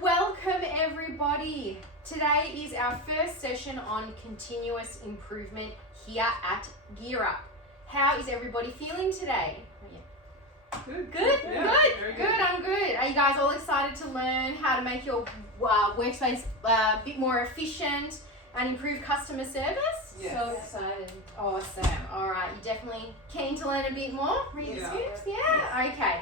Welcome everybody. Today is our first session on continuous improvement here at Gear Up. How is everybody feeling today? Good. Good? Yeah, Good? Good, I'm good. Are you guys all excited to learn how to make your workspace a bit more efficient and improve customer service? Yes. So excited. Awesome. All right, you're definitely keen to learn a bit more? Read the Yeah. scripts? Yeah? Okay.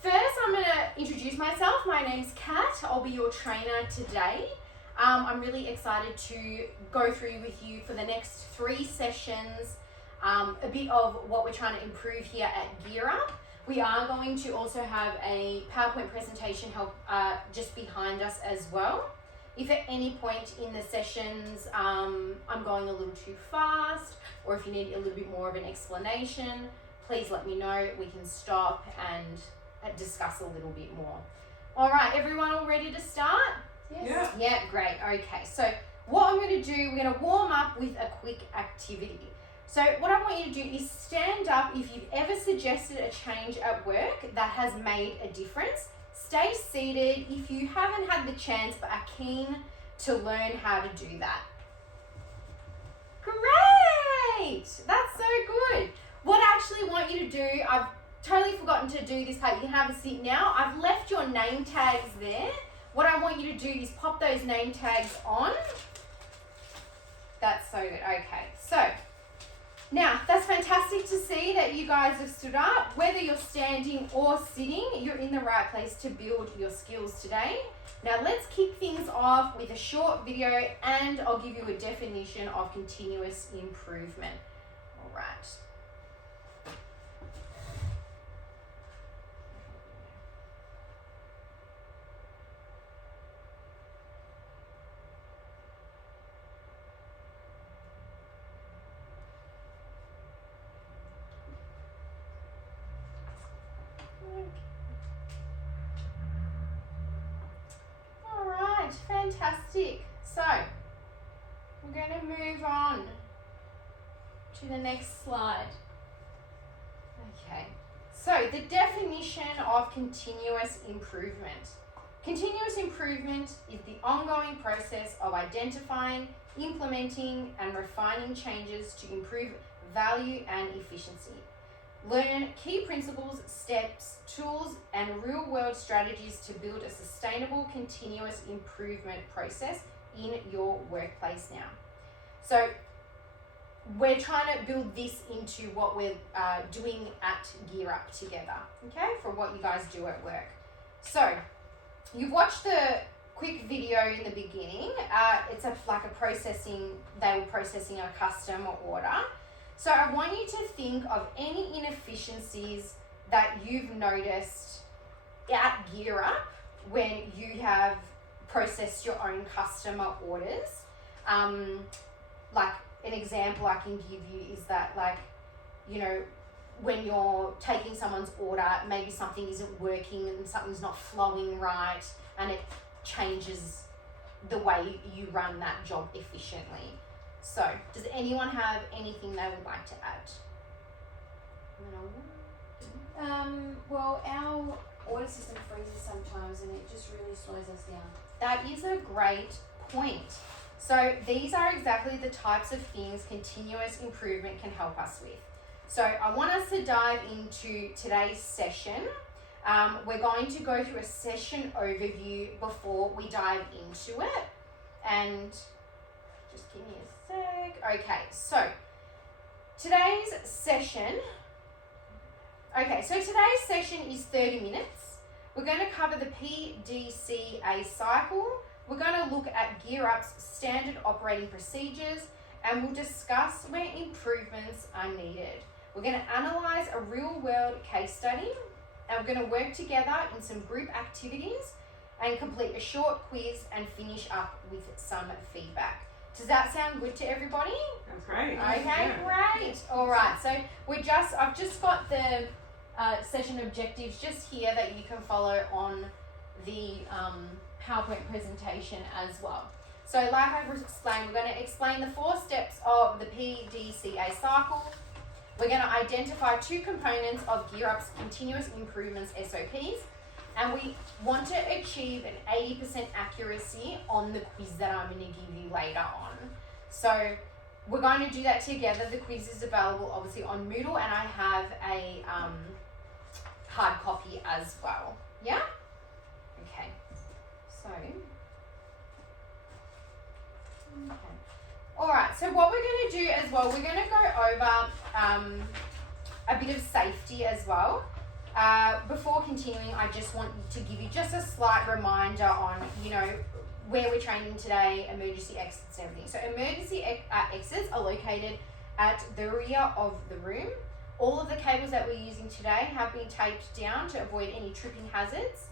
First, I'm going to introduce myself. My name's Kat. I'll be your trainer today. I'm really excited to go through with you for the next 3 sessions a bit of what we're trying to improve here at Gear Up. We are going to also have a PowerPoint presentation help just behind us as well. If at any point in the sessions I'm going a little too fast, or if you need a little bit more of an explanation, please let me know. We can stop and discuss a little bit more. All right, everyone all ready to start? Yes. Yeah, great. Okay, so what I'm going to do, we're going to warm up with a quick activity. So what I want you to do is stand up if you've ever suggested a change at work that has made a difference. Stay seated if you haven't had the chance but are keen to learn how to do that. Great! That's so good. What I actually want you to do, I've totally forgotten to do this part. You can have a seat now. I've left your name tags there. What I want you to do is pop those name tags on. That's so good. Okay, so now that's fantastic to see that you guys have stood up. Whether you're standing or sitting, you're in the right place to build your skills today. Now let's kick things off with a short video and I'll give you a definition of continuous improvement. All right. Alright, fantastic. So, we're going to move on to the next slide. Okay, so the definition of continuous improvement. Continuous improvement is the ongoing process of identifying, implementing, and refining changes to improve value and efficiency. Learn key principles, steps, tools, and real-world strategies to build a sustainable continuous improvement process in your workplace now. So we're trying to build this into what we're doing at Gear Up together, okay, for what you guys do at work. So you've watched the quick video in the beginning. It's like a processing, they were processing a custom order. So I want you to think of any inefficiencies that you've noticed at Gear Up when you have processed your own customer orders. Like an example I can give you is that, like, you know, when you're taking someone's order, maybe something isn't working and something's not flowing right and it changes the way you run that job efficiently. So, does anyone have anything they would like to add? Well, our order system freezes sometimes and it just really slows us down. That is a great point. So, these are exactly the types of things continuous improvement can help us with. So, I want us to dive into today's session. We're going to go through a session overview before we dive into it. And just give me a sec. Okay, so today's session is 30 minutes. We're going to cover the PDCA cycle. We're going to look at Gear Up's standard operating procedures and we'll discuss where improvements are needed. We're going to analyze a real-world case study and we're going to work together in some group activities and complete a short quiz and finish up with some feedback. Does that sound good to everybody? That's great. Okay, Yeah. great. All right, so I've just got the session objectives just here that you can follow on the PowerPoint presentation as well. So like I've explained, we're going to explain the 4 steps of the PDCA cycle. We're going to identify 2 components of Gear Up's continuous improvements SOPs, and we want to achieve an 80% accuracy on the quiz that I'm going to give you later on. So we're going to do that together. The quiz is available obviously on Moodle, and I have a hard copy as well. Yeah? Okay. So, okay. Alright, so what we're going to do as well, we're going to go over a bit of safety as well. Before continuing, I just want to give you just a slight reminder on, you know, where we're training today, emergency exits and everything. So emergency exits are located at the rear of the room. All of the cables that we're using today have been taped down to avoid any tripping hazards.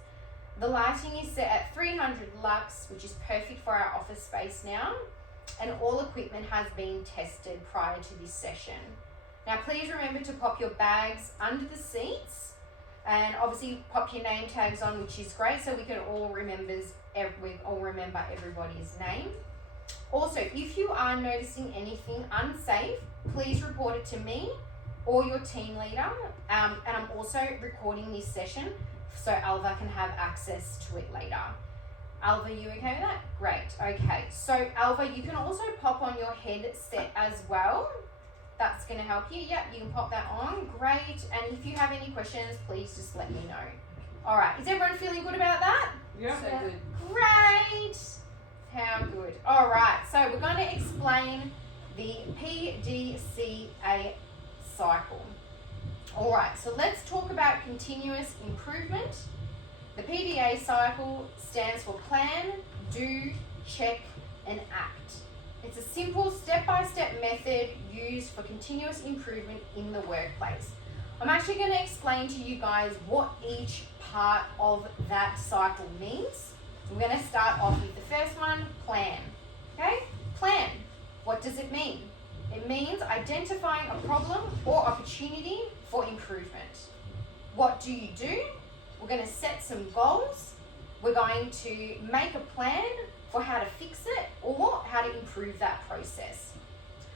The lighting is set at 300 lux, which is perfect for our office space now. And all equipment has been tested prior to this session. Now please remember to pop your bags under the seats, and obviously pop your name tags on, which is great, so we can all remember everybody's name. Also, if you are noticing anything unsafe, please report it to me or your team leader. And I'm also recording this session so Alva can have access to it later. Alva, you okay with that? Great. Okay. So Alva, you can also pop on your headset as well. That's going to help you. Yep, you can pop that on. Great. And if you have any questions, please just let me know. All right. Is everyone feeling good about that? Yeah. So good. Great. How good. All right. So we're going to explain the PDCA cycle. All right. So let's talk about continuous improvement. The PDA cycle stands for plan, do, check, and act. It's a simple step-by-step method used for continuous improvement in the workplace. I'm actually going to explain to you guys what each part of that cycle means. We're going to start off with the first one, plan. Okay? Plan. What does it mean? It means identifying a problem or opportunity for improvement. What do you do? We're going to set some goals. We're going to make a plan for how to fix it or how to improve that process.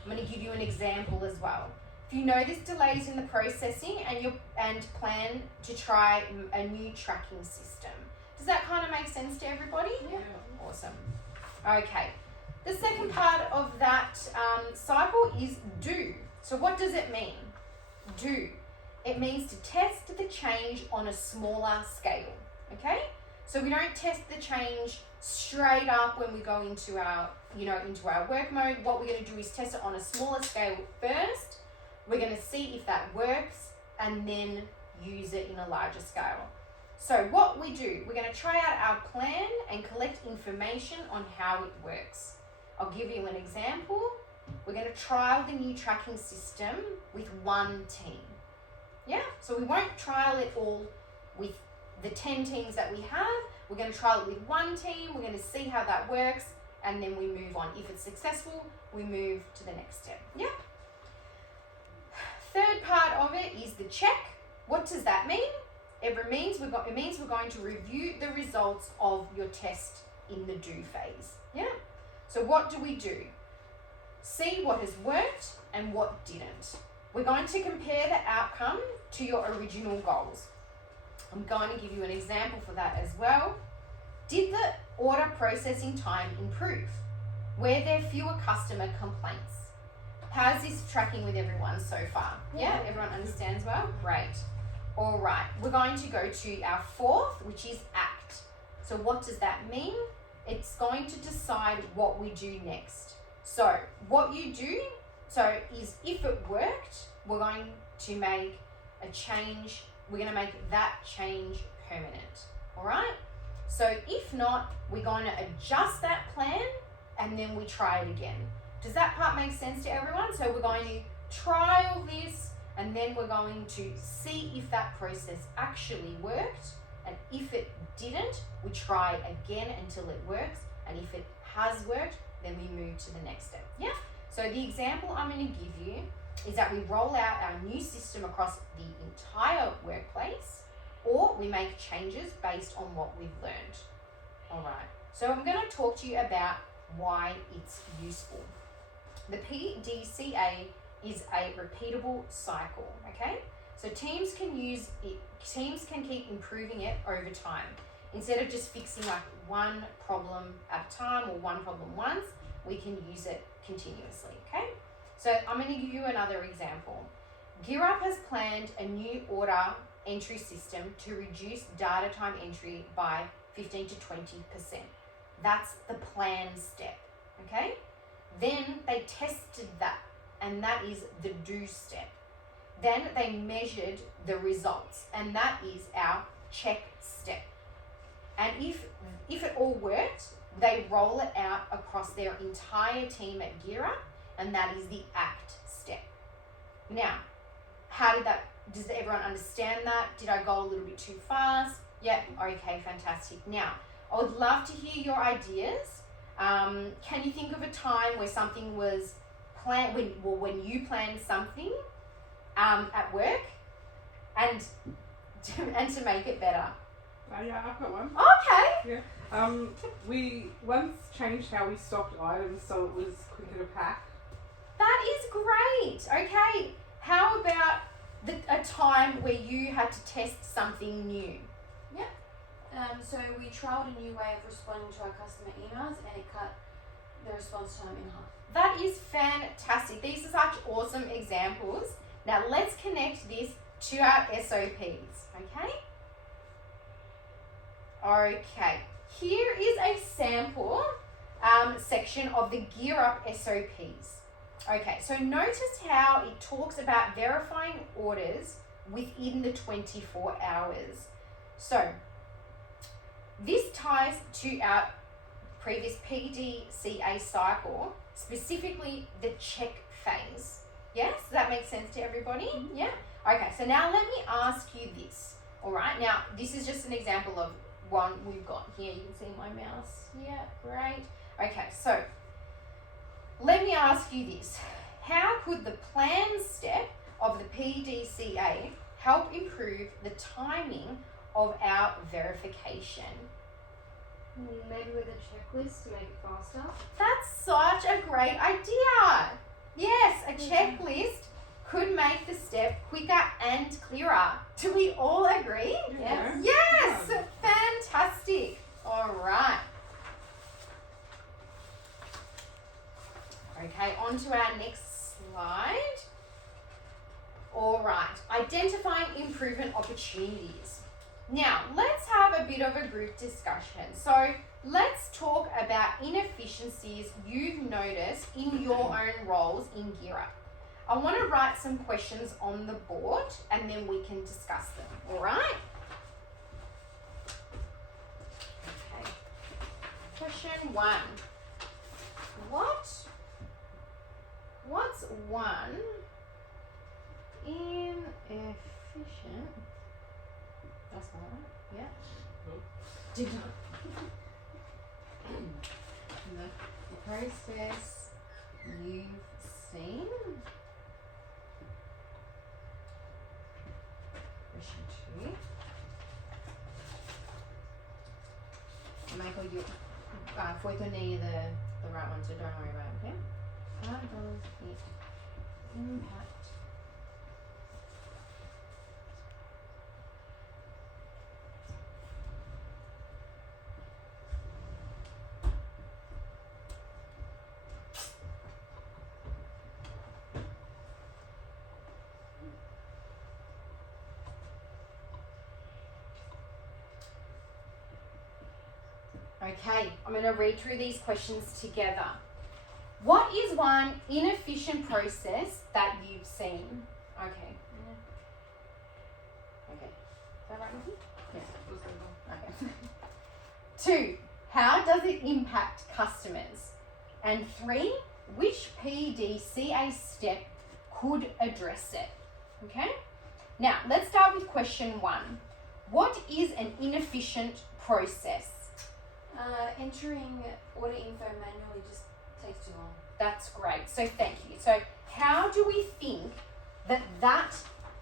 I'm going to give you an example as well. If you notice delays in the processing and plan to try a new tracking system. Does that kind of make sense to everybody? Yeah. Awesome. Okay. The second part of that cycle is do. So what does it mean? Do. It means to test the change on a smaller scale. Okay? So we don't test the change straight up when we go into our work mode. What we're going to do is test it on a smaller scale first. We're going to see if that works and then use it in a larger scale. So what we do, we're going to try out our plan and collect information on how it works. I'll give you an example. We're going to trial the new tracking system with one team. Yeah, so we won't trial it all with the 10 teams that we have. We're going to trial it with one team. We're going to see how that works, and then we move on. If it's successful, we move to the next step. Yeah. Third part of it is the check. What does that mean? It means we're going to review the results of your test in the do phase. Yeah. So what do? See what has worked and what didn't. We're going to compare the outcome to your original goals. I'm going to give you an example for that as well. Did the order processing time improve? Were there fewer customer complaints? How's this tracking with everyone so far? Yeah, everyone understands well? Great. All right, we're going to go to our fourth, which is act. So what does that mean? It's going to decide what we do next. So what you do, is if it worked, we're going to make a change. We're going to make that change permanent. All right? So if not, we're going to adjust that plan and then we try it again. Does that part make sense to everyone? So we're going to trial this and then we're going to see if that process actually worked. And if it didn't, we try again until it works. And if it has worked, then we move to the next step. Yeah? So the example I'm going to give you is that we roll out our new system across the entire workplace, or we make changes based on what we've learned. All right. So I'm going to talk to you about why it's useful. The PDCA is a repeatable cycle, okay? So teams can use it, teams can keep improving it over time. Instead of just fixing like one problem at a time or one problem once, we can use it continuously, okay? So I'm going to give you another example. GearUp has planned a new order entry system to reduce data time entry by 15 to 20%. That's the plan step, okay? Then they tested that, and that is the do step. Then they measured the results, and that is our check step. And if it all worked, they roll it out across their entire team at GearUp, and that is the act step. Now, does everyone understand that? Did I go a little bit too fast? Yep, okay, fantastic. Now, I would love to hear your ideas. Can you think of a time where something was planned, when you planned something at work and to make it better? Yeah, I've got one. Okay. Yeah. We once changed how we stocked items so it was quicker to pack. That is great. Okay. How about a time where you had to test something new? So we trialled a new way of responding to our customer emails, and it cut the response time in half. That is fantastic. These are such awesome examples. Now let's connect this to our SOPs, okay? Okay, here is a sample section of the GearUp SOPs. Okay, so notice how it talks about verifying orders within the 24 hours. So this ties to our previous PDCA cycle, specifically the check phase. Yes, does that make sense to everybody? Mm-hmm. Yeah? Okay, so now let me ask you this. All right, now this is just an example of one we've got here. You can see my mouse. Yeah, great. Okay, so let me ask you this. How could the plan step of the PDCA help improve the timing of our verification? Maybe with a checklist to make it faster. That's such a great idea. Yes, a checklist could make the step quicker and clearer. Do we all agree? Yeah. Yes, Yeah. fantastic. All right. Okay, on to our next slide. All right, identifying improvement opportunities. Now, let's have a bit of a group discussion. So, let's talk about inefficiencies you've noticed in your own roles in GearUp. I want to write some questions on the board and then we can discuss them, all right? Okay. Question 1. What's one inefficient? That's not right. Yeah. Nope. Did not. The process you've seen. Question 2. Michael, you foi que eu need the right one, so don't worry about it, okay? How does it impact Okay, I'm going to read through these questions together. What is one inefficient process that you've seen? Okay. Okay. Is that right, Nikki? Yeah. Okay. 2. How does it impact customers? And 3. Which PDCA step could address it? Okay. Now, let's start with question 1. What is an inefficient process? Entering order info manually just takes too long. That's great. So thank you. So how do we think that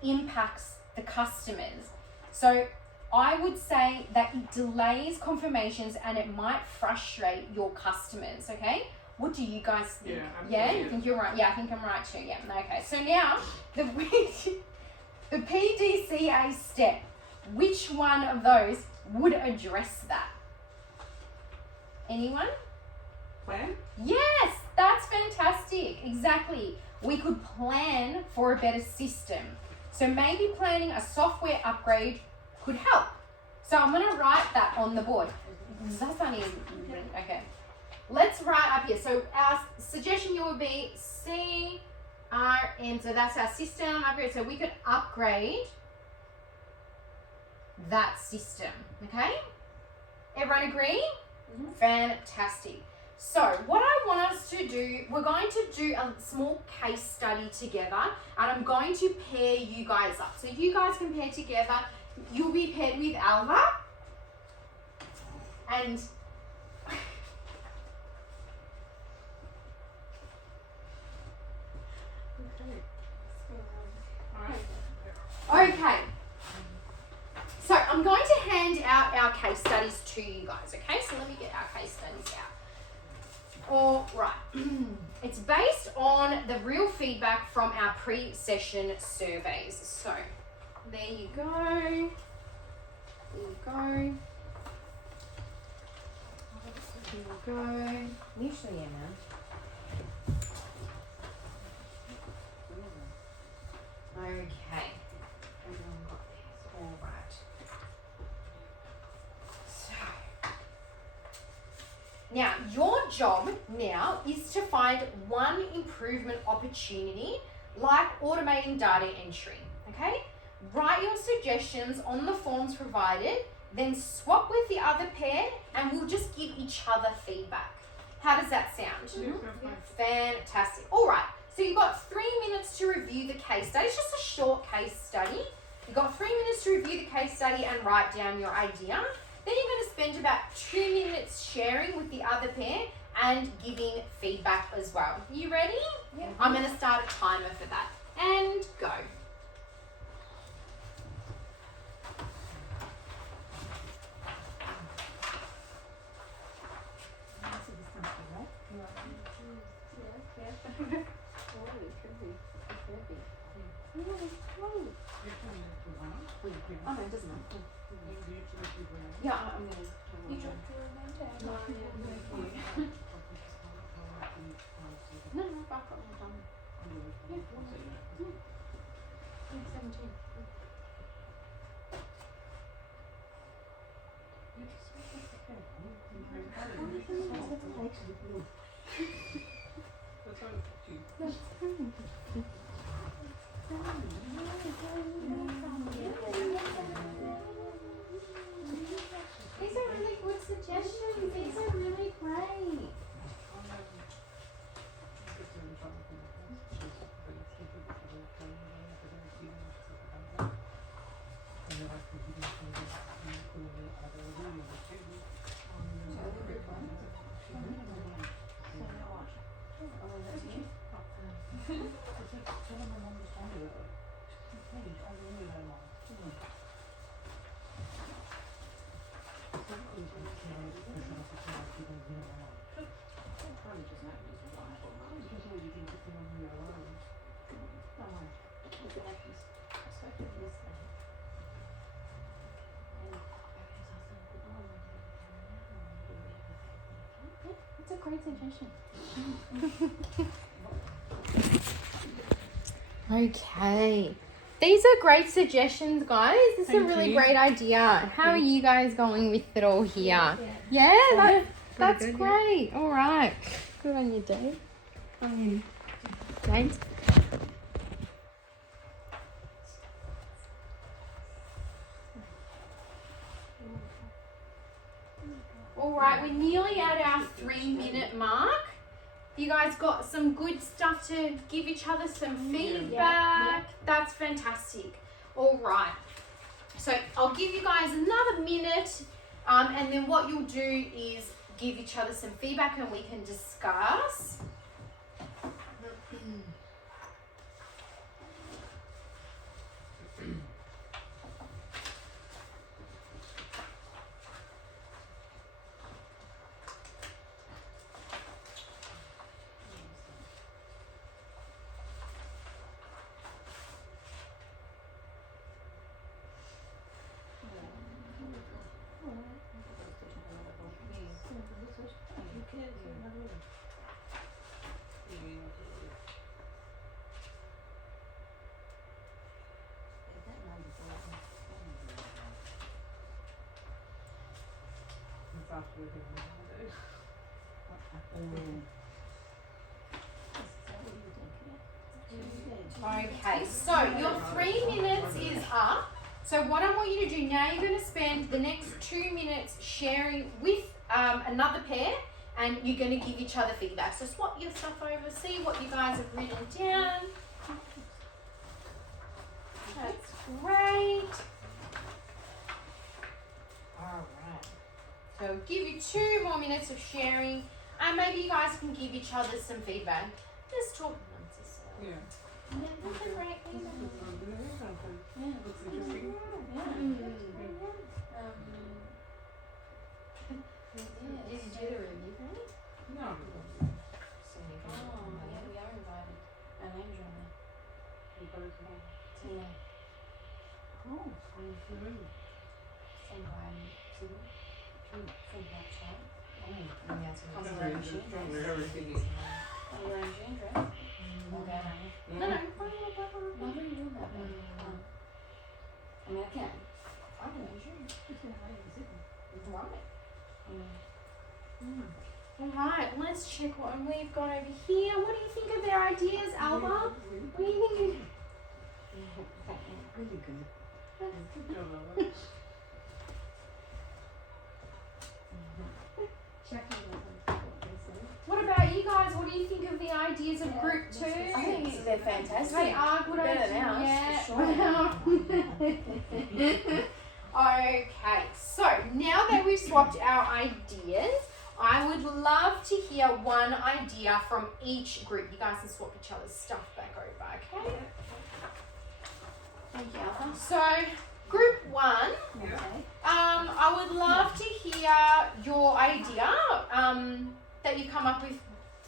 impacts the customers? So I would say that it delays confirmations and it might frustrate your customers, okay? What do you guys think? Yeah, Yeah, absolutely. you think you're right? Yeah, I think I'm right too. Yeah. Okay. So now The PDCA step, which one of those would address that? Anyone? Plan? Yes, that's fantastic. Exactly. We could plan for a better system. So maybe planning a software upgrade could help. So I'm going to write that on the board. That's not even written. Okay. Let's write up here. So our suggestion here would be CRM. So that's our system upgrade. So we could upgrade that system. Okay? Everyone agree? Mhm. Fantastic. So what I want us to do, we're going to do a small case study together, and I'm going to pair you guys up. So you guys can pair together. You'll be paired with Alva, and okay. So I'm going to hand out our case studies to you guys, okay? So let me get our case studies out. All right. It's based on the real feedback from our pre-session surveys. So there you go. There you go. There you go. Usually, yeah, man. Okay. Everyone got this. All right. So, now your job now is to find one improvement opportunity, like automating data entry. Okay? Write your suggestions on the forms provided, then swap with the other pair, and we'll just give each other feedback. How does that sound? Fantastic. All right. So you've got 3 minutes to review the case study. It's just a short case study. You've got 3 minutes to review the case study and write down your idea. Then you're going to spend about 2 minutes sharing with the other pair and giving feedback as well. You ready? Yeah. I'm going to start a timer for that. And go. Oh no, it doesn't matter. Yeah, I'm going to. You dropped your name down. No, I've got my timer. Yeah, 17. That's how it's These are really good suggestions. These are really great. It's a great suggestion. Okay. These are great suggestions, guys. This is a Thank really you. great idea. How are you guys going with it all here? Yeah, that's good, yeah. great. All right. Good on you, Dave. James. All right, we're nearly at our 3-minute mark. You guys got some good stuff to give each other some feedback. That's fantastic. All right. So I'll give you guys another minute, and then what you'll do is give each other some feedback and we can discuss. Okay, so your 3 minutes is up. So what I want you to do now, you're going to spend the next 2 minutes sharing with another pair, and you're going to give each other feedback. So swap your stuff over, see what you guys have written down. That's great. Alright. So give you 2 more minutes of sharing, and maybe you guys can give each other some feedback. Just talk amongst yourselves. Yeah. Yeah, that's a great feedback. Yeah. Looks interesting. Yeah. Did you do the review for me? No. So you can Oh, yeah, we are invited. Our names are on there. Tina, Oh, St. Brian, Sydney, St. Blackshire, everything. Orange Andrew. Okay. No, no. Not really doing that, but, I mean, I can. I can use Alright, let's check what we've got over here. What do you think of their ideas, Alba? What do you think? Really good. What about you guys? What do you think of the ideas of group 2? I think they're fantastic. They are good Better ideas. than ours, Yeah. for sure. Okay, so now that we've swapped our ideas, I would love to hear one idea from each group. You guys can swap each other's stuff back over, okay? Thank you, Alpha. So, group 1, Yeah. I would love to hear your idea that you come up with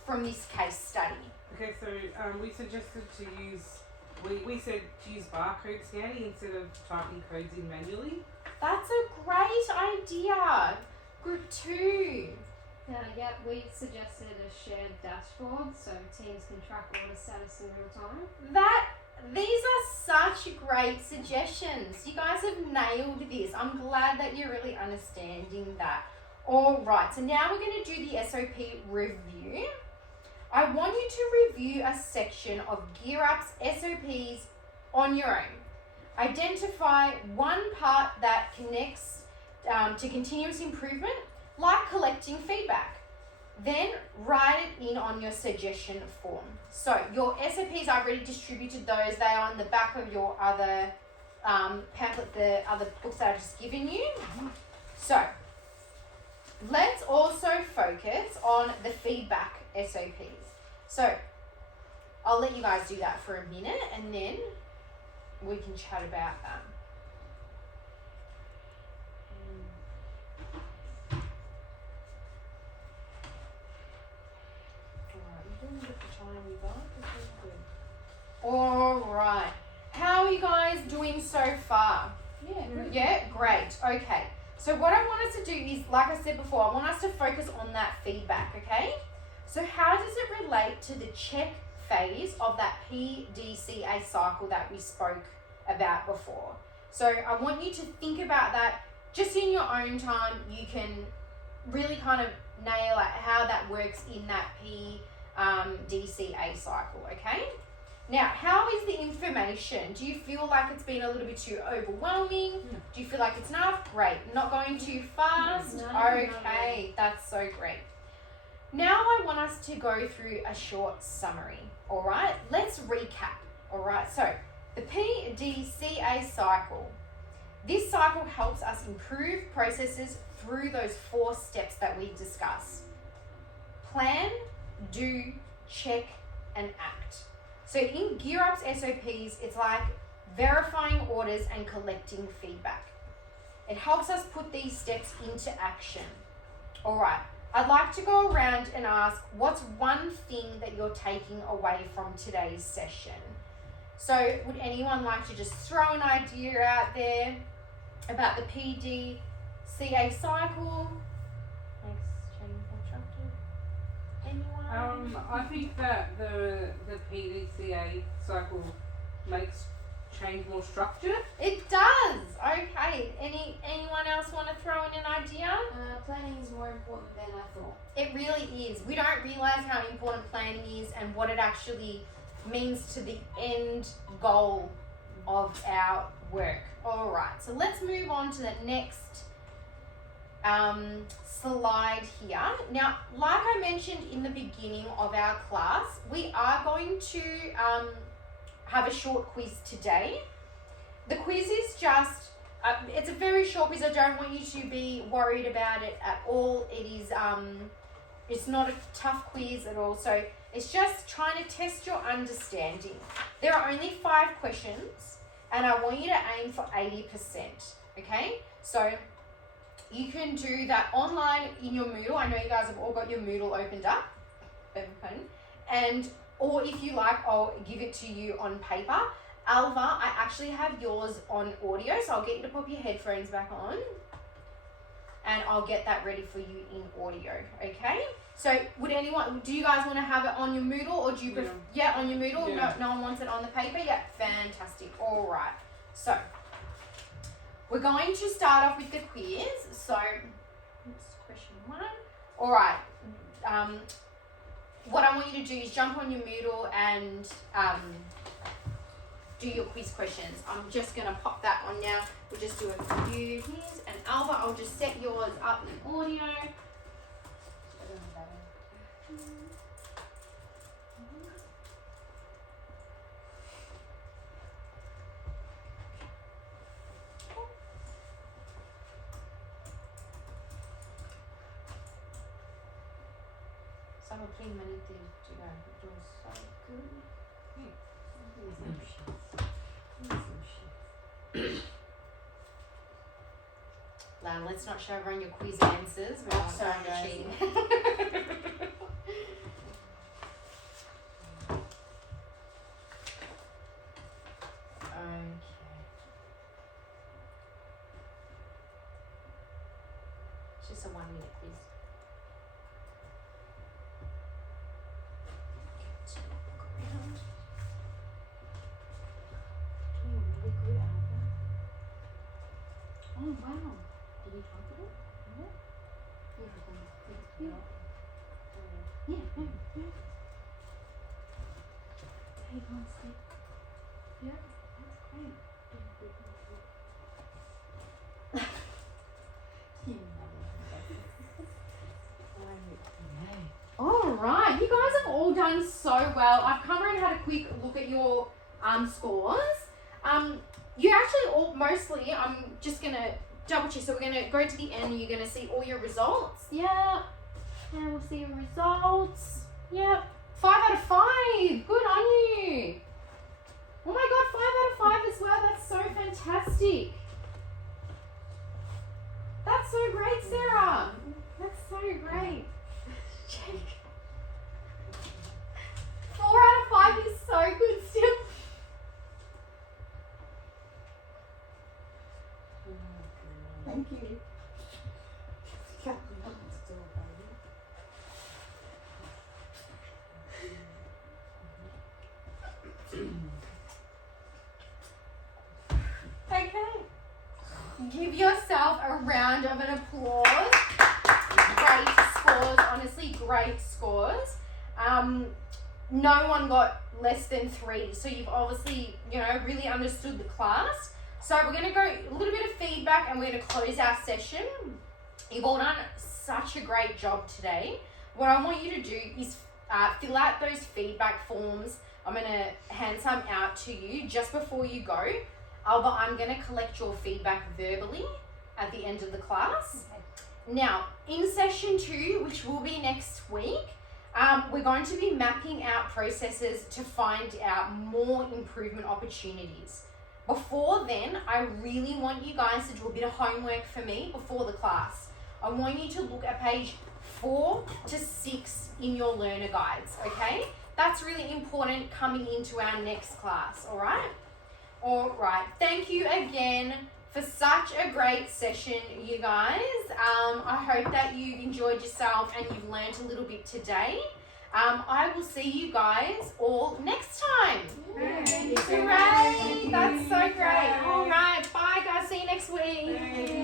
from this case study. Okay, so we suggested to use, we said to use barcode scanning instead of typing codes in manually. That's a great idea. Group 2. Yeah, we suggested a shared dashboard so teams can track order status in real time. These are such great suggestions. You guys have nailed this. I'm glad that you're really understanding that. All right, so now we're going to do the SOP review. I want you to review a section of GearUp's SOPs on your own. Identify one part that connects to continuous improvement, like collecting feedback. Then write it in on your suggestion form. So your SOPs, I've already distributed those. They are on the back of your other pamphlet, the other books that I've just given you. So let's also focus on the feedback SOPs. So I'll let you guys do that for a minute and then we can chat about that. Alright. How are you guys doing so far? Yeah, good. Yeah, great. Okay. So what I want us to do is, like I said before, I want us to focus on that feedback, okay? So how does it relate to the check phase of that PDCA cycle that we spoke about before? So I want you to think about that just in your own time. You can really kind of nail out how that works in that PDCA cycle, okay? Now, how is the information? Do you feel like it's been a little bit too overwhelming? Do you feel like it's enough? Great. Not going too fast? No, Okay, that's so great. Now I want us to go through a short summary, all right? Let's recap, all right? So, the PDCA cycle. This cycle helps us improve processes through those 4 steps that we discussed. Plan, do, check, and act. So in GearUp's SOPs, it's like verifying orders and collecting feedback. It helps us put these steps into action. All right, I'd like to go around and ask, what's one thing that you're taking away from today's session? So would anyone like to just throw an idea out there about the PDCA cycle? Thanks, Training Constructive. Anyone? I think that the PDCA cycle makes change more structure. It does. Okay. Anyone else want to throw in an idea? Planning is more important than I thought. It really is. We don't realize how important planning is and what it actually means to the end goal of our work. All right. So let's move on to the next slide here. Now, like I mentioned in the beginning of our class, we are going to have a short quiz today. The quiz is just, it's a very short quiz. I don't want you to be worried about it at all. It is, it's not a tough quiz at all. So it's just trying to test your understanding. There are only 5 questions and I want you to aim for 80%. Okay? So you can do that online in your Moodle. I know you guys have all got your Moodle opened up. And, or if you like, I'll give it to you on paper. Alva, I actually have yours on audio, so I'll get you to pop your headphones back on. And I'll get that ready for you in audio, okay? So, do you guys want to have it on your Moodle, or do you prefer, yeah, on your Moodle? Yeah. No one wants it on the paper? Yeah, fantastic. All right. So, we're going to start off with the quiz. So, that's question 1. All right. What I want you to do is jump on your Moodle and do your quiz questions. I'm just going to pop that on now. We'll just do a few here. And Alva, I'll just set yours up in audio. Some of clean money to go. It was so good. Now, let's not show everyone your quiz answers. We're not Sorry, trying to guys. cheat. Okay. It's just a 1-minute quiz. Oh wow. Did you talk to them? Yeah. Hey, go and sleep. Yeah, that's great. All right, you guys have all done so well. I've come around and had a quick look at your scores. You actually all mostly, I'm just gonna double check. So we're gonna go to the end and you're gonna see all your results. Yeah, and we'll see your results. Yep, 5 out of 5. Good on you. Oh my God, 5 out of 5 as well. That's so fantastic. That's so great, Sarah. That's so great. 4 out of 5 is so good still. Thank you. Okay. Give yourself a round of an applause. Great scores, honestly, great scores. No one got less than 3, so you've obviously, really understood the class. So we're going to go a little bit of feedback and we're going to close our session. You've all done such a great job today. What I want you to do is fill out those feedback forms. I'm going to hand some out to you just before you go. Alba, I'm going to collect your feedback verbally at the end of the class. Now, in session 2, which will be next week, we're going to be mapping out processes to find out more improvement opportunities. Before then, I really want you guys to do a bit of homework for me before the class. I want you to look at page 4 to 6 in your learner guides, okay? That's really important coming into our next class, all right? All right, thank you again for such a great session, you guys. I hope that you've enjoyed yourself and you've learned a little bit today. I will see you guys all next time. Thank you so much. Great. That's so great. All right. Bye, guys. See you next week. Thanks.